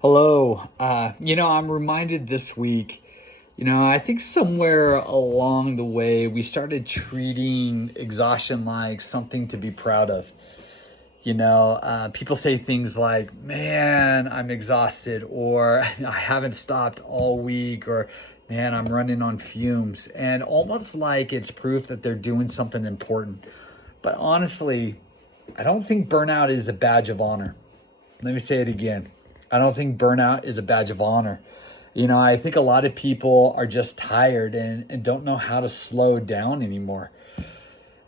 Hello. I'm reminded this week, I think somewhere along the way we started treating exhaustion like something to be proud of. People say things like, man, I'm exhausted, or I haven't stopped all week, or man, I'm running on fumes, and almost like it's proof that they're doing something important. But honestly, I don't think burnout is a badge of honor. Let me say it again. I don't think burnout is a badge of honor. I think a lot of people are just tired and don't know how to slow down anymore.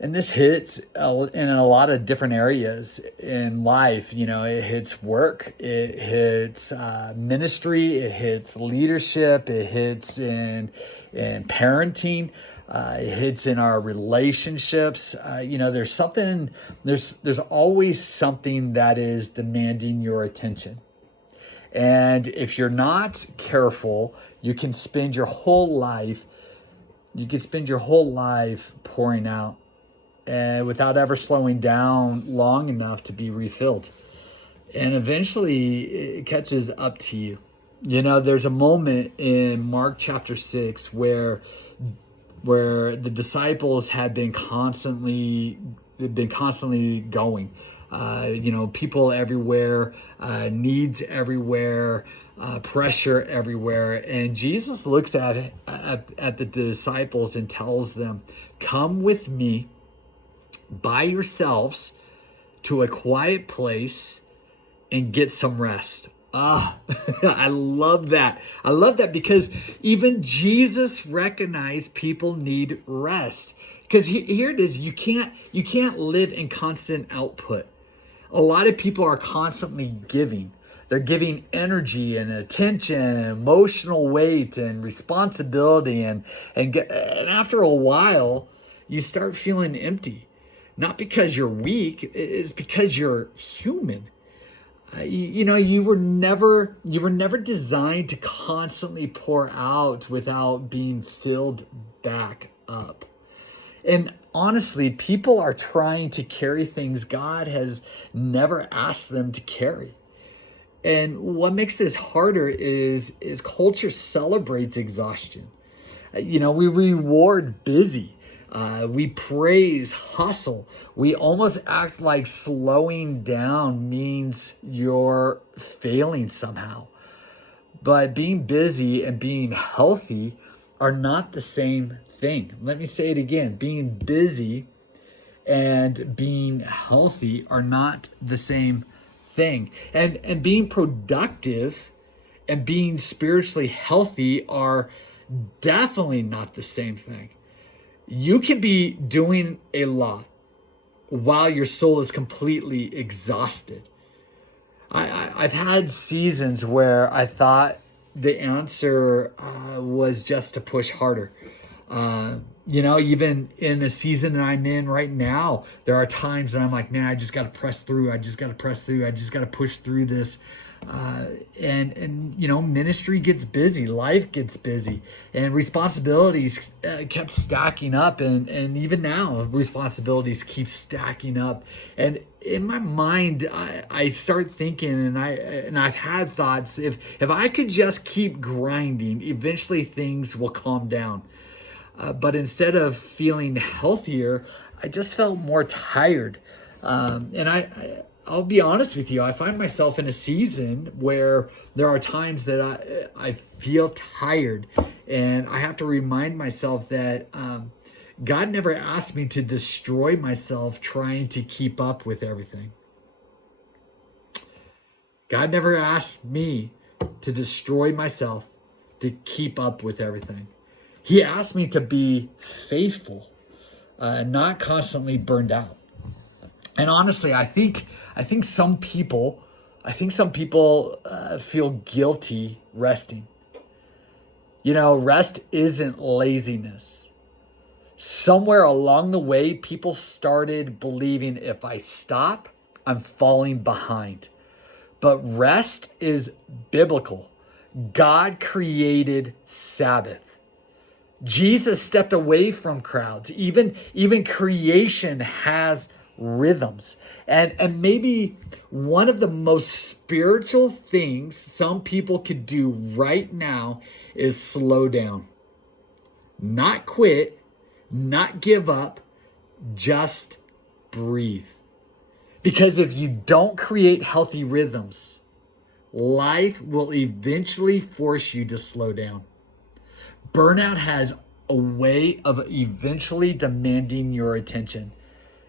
And this hits in a lot of different areas in life. It hits work, it hits ministry, it hits leadership, it hits in parenting, it hits in our relationships. There's always something that is demanding your attention. And if you're not careful, you can spend your whole life pouring out and without ever slowing down long enough to be refilled. And eventually it catches up to you. There's a moment in Mark chapter 6 where the disciples had been constantly going. People everywhere, needs everywhere, pressure everywhere. And Jesus looks at the disciples and tells them, "Come with me by yourselves to a quiet place and get some rest." I love that. I love that because even Jesus recognized people need rest. Because here it is, you can't live in constant output. A lot of people are constantly giving. They're giving energy and attention and emotional weight and responsibility and after a while, you start feeling empty. Not because you're weak, it's because you're human. You were never designed to constantly pour out without being filled back up. And honestly, people are trying to carry things God has never asked them to carry. And what makes this harder is culture celebrates exhaustion. We reward busy. We praise hustle. We almost act like slowing down means you're failing somehow. But being busy and being healthy are not the same thing. Let me say it again. Being busy and being healthy are not the same thing. And being productive and being spiritually healthy are definitely not the same thing. You can be doing a lot while your soul is completely exhausted. I've had seasons where I thought the answer was just to push harder. Even in a season that I'm in right now, there are times that I'm like, man, I just got to press through. I just got to push through this. Ministry gets busy, life gets busy, and responsibilities kept stacking up. And even now, responsibilities keep stacking up. And in my mind, I start thinking, and I've had thoughts, if I could just keep grinding, eventually things will calm down. But instead of feeling healthier, I just felt more tired. I'll be honest with you, I find myself in a season where there are times that I feel tired, and I have to remind myself that God never asked me to destroy myself trying to keep up with everything. God never asked me to destroy myself to keep up with everything. He asked me to be faithful, not constantly burned out. And honestly, I think some people feel guilty resting. Rest isn't laziness. Somewhere along the way, people started believing if I stop, I'm falling behind. But rest is biblical. God created Sabbath. Jesus stepped away from crowds. Even creation has rhythms. And maybe one of the most spiritual things some people could do right now is slow down. Not quit, not give up, just breathe. Because if you don't create healthy rhythms, life will eventually force you to slow down. Burnout has a way of eventually demanding your attention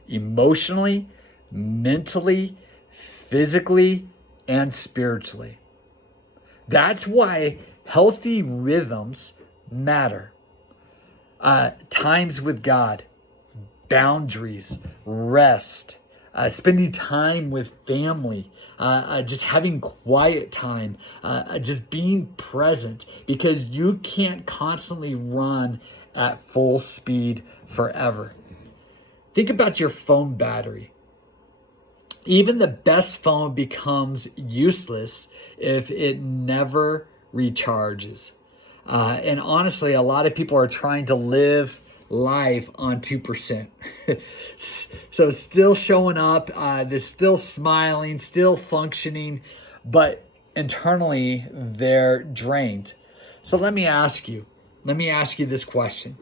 emotionally, mentally, physically, and spiritually. That's why healthy rhythms matter. Times with God, boundaries, rest, spending time with family, just having quiet time, just being present, because you can't constantly run at full speed forever. Think about your phone battery. Even the best phone becomes useless if it never recharges. And honestly, a lot of people are trying to live life on 2%. So still showing up, they're still smiling, still functioning, but internally they're drained. So let me ask you this question.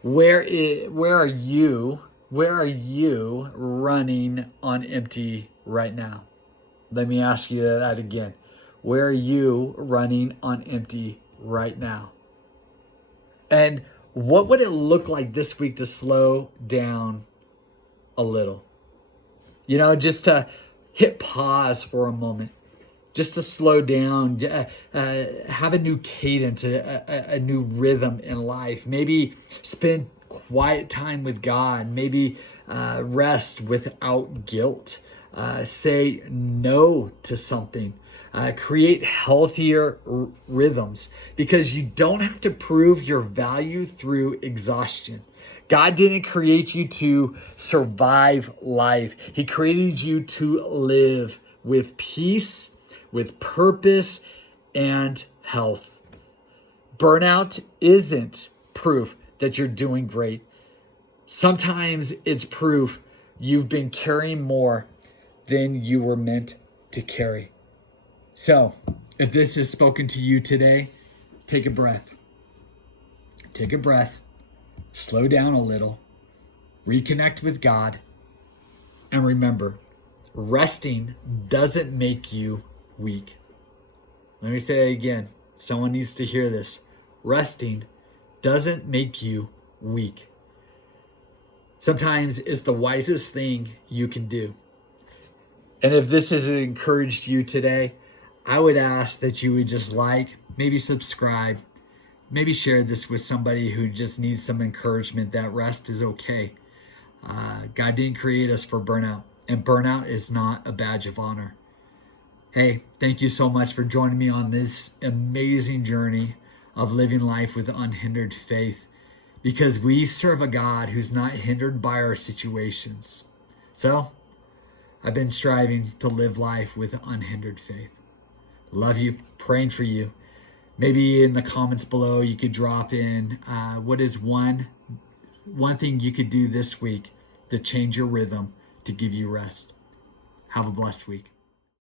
Where are you running on empty right now? Let me ask you that again. Where are you running on empty right now? And what would it look like this week to slow down a little? Just to hit pause for a moment, just to slow down, have a new cadence, a new rhythm in life. Maybe spend quiet time with God. Maybe rest without guilt. Say no to something. Create healthier rhythms, because you don't have to prove your value through exhaustion. God didn't create you to survive life. He created you to live with peace, with purpose, and health. Burnout isn't proof that you're doing great. Sometimes it's proof you've been carrying more than you were meant to carry. So, if this has spoken to you today, take a breath. Take a breath, slow down a little, reconnect with God, and remember, resting doesn't make you weak. Let me say it again. Someone needs to hear this. Resting doesn't make you weak. Sometimes it's the wisest thing you can do. And if this has encouraged you today, I would ask that you would just maybe subscribe, maybe share this with somebody who just needs some encouragement that rest is okay. God didn't create us for burnout, and burnout is not a badge of honor. Hey, thank you so much for joining me on this amazing journey of living life with unhindered faith, because we serve a God who's not hindered by our situations. So, I've been striving to live life with unhindered faith. Love you, praying for you. Maybe in the comments below, you could drop in what is one thing you could do this week to change your rhythm to give you rest. Have a blessed week.